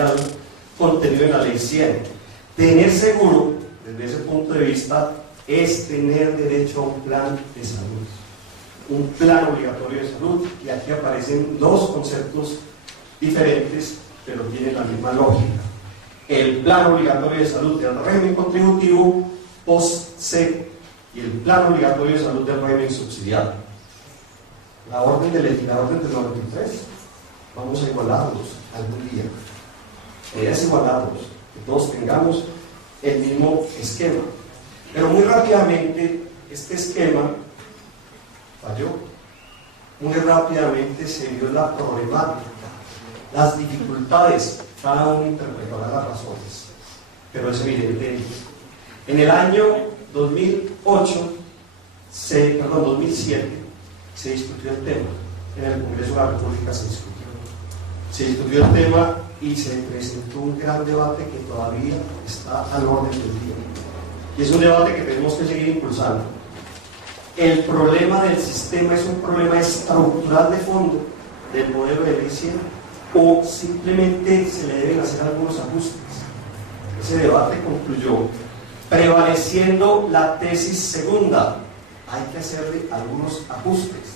social contenido en la Ley 100. Tener seguro, desde ese punto de vista, es tener derecho a un plan de salud, un plan obligatorio de salud, y aquí aparecen dos conceptos diferentes, pero tienen la misma lógica. El plan obligatorio de salud del régimen contributivo post-SEC y el plan obligatorio de salud del régimen subsidiario. La orden del 93, vamos a igualarlos algún día. Es igualarlos, que todos tengamos el mismo esquema. Pero muy rápidamente este esquema falló. Muy rápidamente se vio la problemática, las dificultades. Cada uno interpretará las razones, pero es evidente. En el año 2007 se discutió el tema. En el Congreso de la República se discutió el tema y se presentó un gran debate que todavía está al orden del día. Y es un debate que tenemos que seguir impulsando. El problema del sistema es un problema estructural de fondo del modelo de Ley 100, o simplemente se le deben hacer algunos ajustes. Ese debate concluyó prevaleciendo la tesis segunda: hay que hacerle algunos ajustes,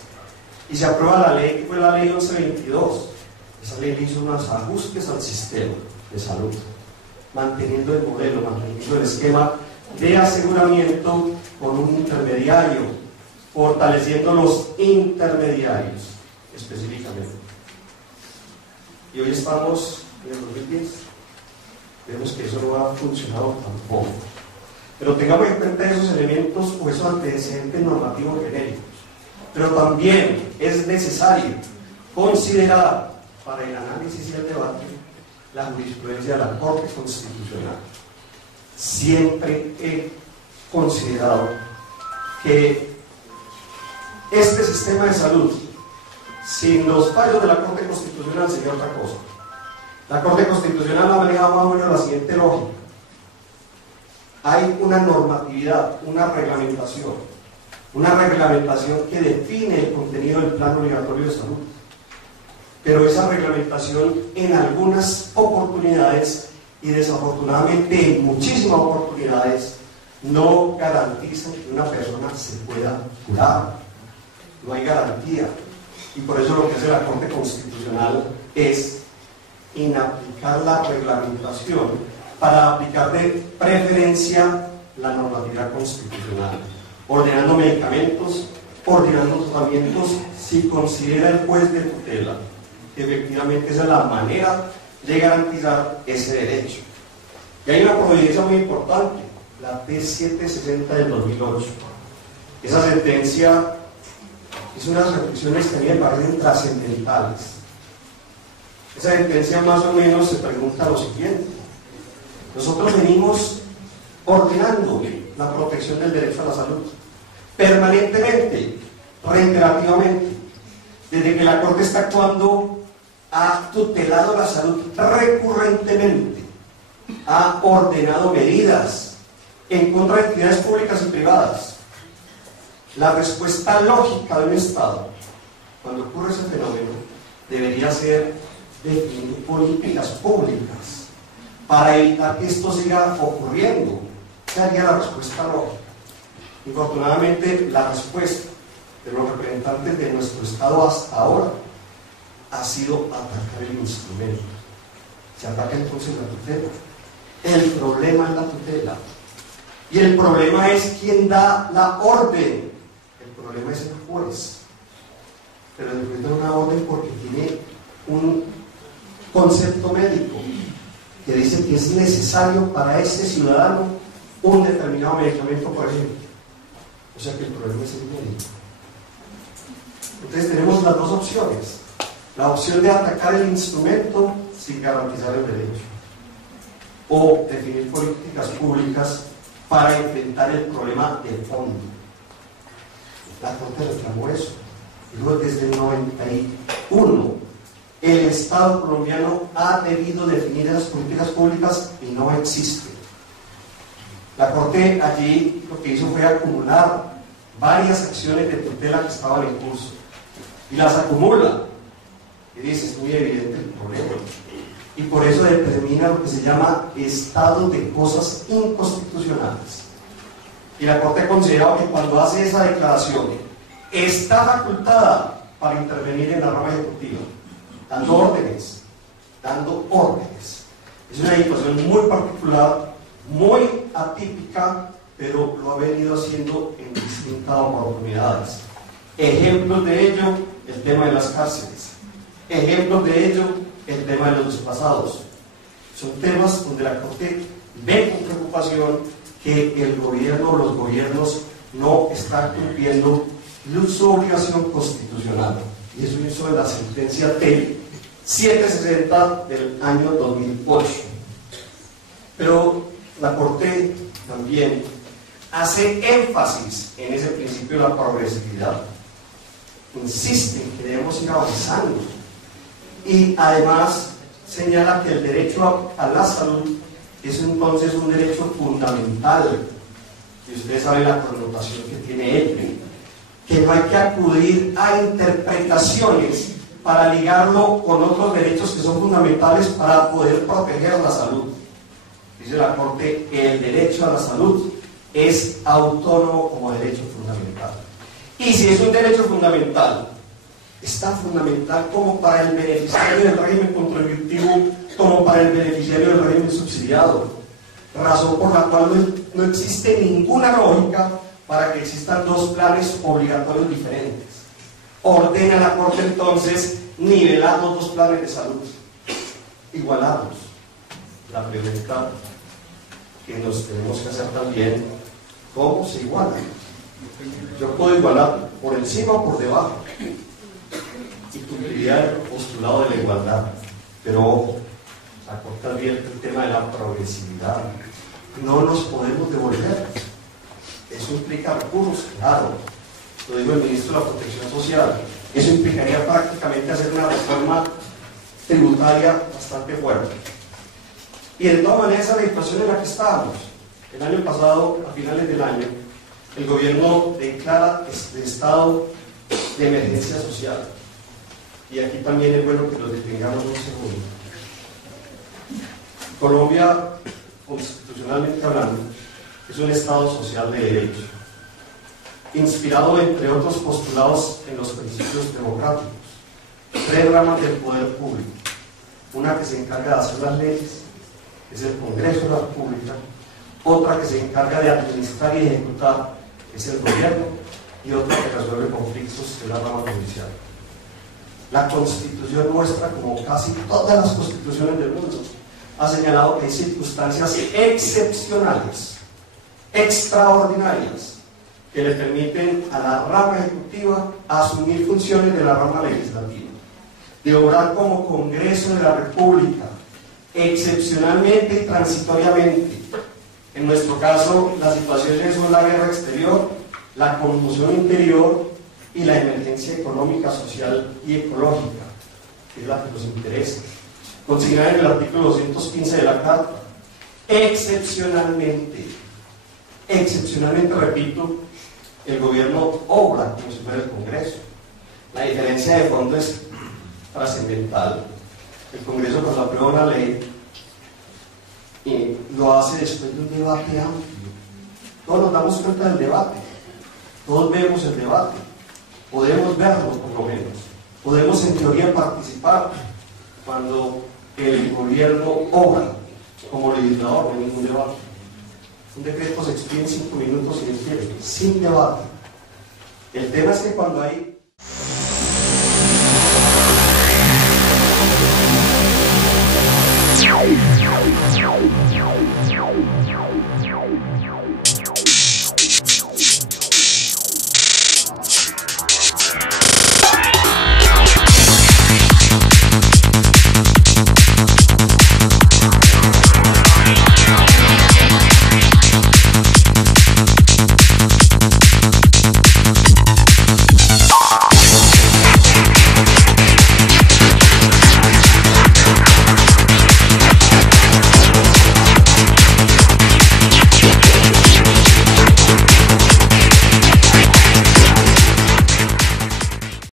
y se aprueba la ley, que fue la ley 1122. Esa ley hizo unos ajustes al sistema de salud, manteniendo el modelo, manteniendo el esquema de aseguramiento con un intermediario, fortaleciendo los intermediarios específicamente. Y hoy estamos en el 2010, vemos que eso no ha funcionado tampoco. Pero tengamos en cuenta esos elementos o esos antecedentes normativos genéricos. Pero también es necesario considerar para el análisis y el debate la jurisprudencia de la Corte Constitucional. Siempre he considerado que este sistema de salud, sin los fallos de la Corte Constitucional, sería otra cosa. La Corte Constitucional ha manejado más o menos la siguiente lógica: hay una normatividad, una reglamentación que define el contenido del plan obligatorio de salud, pero esa reglamentación en algunas oportunidades, y desafortunadamente en muchísimas oportunidades, no garantiza que una persona se pueda curar. No hay garantía. Y por eso lo que hace la Corte Constitucional es inaplicar la reglamentación para aplicar de preferencia la normatividad constitucional, ordenando medicamentos, ordenando tratamientos, si considera el juez de tutela que efectivamente esa es la manera de garantizar ese derecho. Y hay una providencia muy importante, la P760 del 2008. Esa sentencia es unas reflexiones que a mí me parecen trascendentales. Esa sentencia más o menos se pregunta lo siguiente: nosotros venimos ordenando la protección del derecho a la salud permanentemente, reiterativamente, desde que la Corte está actuando, ha tutelado la salud recurrentemente, ha ordenado medidas en contra de entidades públicas y privadas. La respuesta lógica de un Estado, cuando ocurre ese fenómeno, debería ser definir políticas públicas para evitar que esto siga ocurriendo. Esa sería la respuesta lógica. Infortunadamente, la respuesta de los representantes de nuestro Estado hasta ahora ha sido atacar el instrumento. Se ataca entonces la tutela. El problema es la tutela. Y el problema es quién da la orden. El problema es el juez. Pero el juez da una orden porque tiene un concepto médico que dice que es necesario para ese ciudadano un determinado medicamento, por ejemplo. O sea que el problema es el médico. Entonces tenemos las dos opciones: la opción de atacar el instrumento sin garantizar el derecho, o definir políticas públicas para enfrentar el problema de fondo. La Corte reclamó eso. Y luego, desde el 91, el Estado colombiano ha debido definir esas políticas públicas y no existe. La Corte allí lo que hizo fue acumular varias acciones de tutela que estaban en curso, y las acumula y dice: es muy evidente el problema. y por eso determina lo que se llama estado de cosas inconstitucionales. Y la Corte ha considerado que cuando hace esa declaración está facultada para intervenir en la rama ejecutiva, dando órdenes. Es una situación muy particular, muy atípica, pero lo ha venido haciendo en distintas oportunidades. Ejemplos de ello, el tema de las cárceles. Ejemplos de ello, el tema de los desplazados. Son temas donde la Corte ve con preocupación que el gobierno o los gobiernos no están cumpliendo su obligación constitucional. Y eso hizo de la sentencia T 760 del año 2008. Pero la Corte también hace énfasis en ese principio de la progresividad. Insiste en que debemos ir avanzando. Y además señala que el derecho a la salud es entonces un derecho fundamental. Y ustedes saben la connotación que tiene ello. Que no hay que acudir a interpretaciones para ligarlo con otros derechos que son fundamentales para poder proteger la salud. Dice la Corte que el derecho a la salud es autónomo como derecho fundamental. Y si es un derecho fundamental, es tan fundamental como para el beneficiario del régimen contributivo, como para el beneficiario del régimen subsidiado. Razón por la cual no existe ninguna lógica para que existan dos planes obligatorios diferentes. Ordena la Corte entonces nivelar los dos planes de salud, igualarlos. La pregunta que nos tenemos que hacer también, ¿cómo se igualan? Yo puedo igualar por encima o por debajo y cumpliría el postulado de la igualdad, pero ojo, la Corte advierte el tema de la progresividad. No nos podemos devolver. Eso implica recursos, claro. Lo dijo el ministro de la Protección Social. Eso implicaría prácticamente hacer una reforma tributaria bastante fuerte. Y de todas maneras, esa es la situación en la que estábamos. El año pasado, a finales del año, el gobierno declara este estado de emergencia social. Y aquí también es bueno que lo detengamos un segundo. Colombia, constitucionalmente hablando, es un estado social de derecho, inspirado entre otros postulados en los principios democráticos. 3 ramas del poder público. Una que se encarga de hacer las leyes, es el Congreso de la República. Otra que se encarga de administrar y ejecutar, es el gobierno. Y otra que resuelve conflictos, es la rama judicial. La Constitución nuestra, como casi todas las constituciones del mundo, ha señalado que hay circunstancias excepcionales, extraordinarias, que le permiten a la rama ejecutiva asumir funciones de la rama legislativa, de obrar como Congreso de la República, excepcionalmente y transitoriamente. En nuestro caso, las situaciones son la guerra exterior, la conmoción interior y la emergencia económica, social y ecológica, que es la que nos interesa. Consignada en el artículo 215 de la Carta, excepcionalmente, repito, el gobierno obra como si fuera el Congreso. La diferencia de fondo es trascendental. El Congreso cuando aprueba una ley y lo hace después de un debate amplio. Todos nos damos cuenta del debate, todos vemos el debate, podemos verlo por lo menos, podemos en teoría participar cuando el gobierno obra como legislador en ningún debate. Un decreto se expide en 5 minutos si quiere, sin debate. El tema es que cuando hay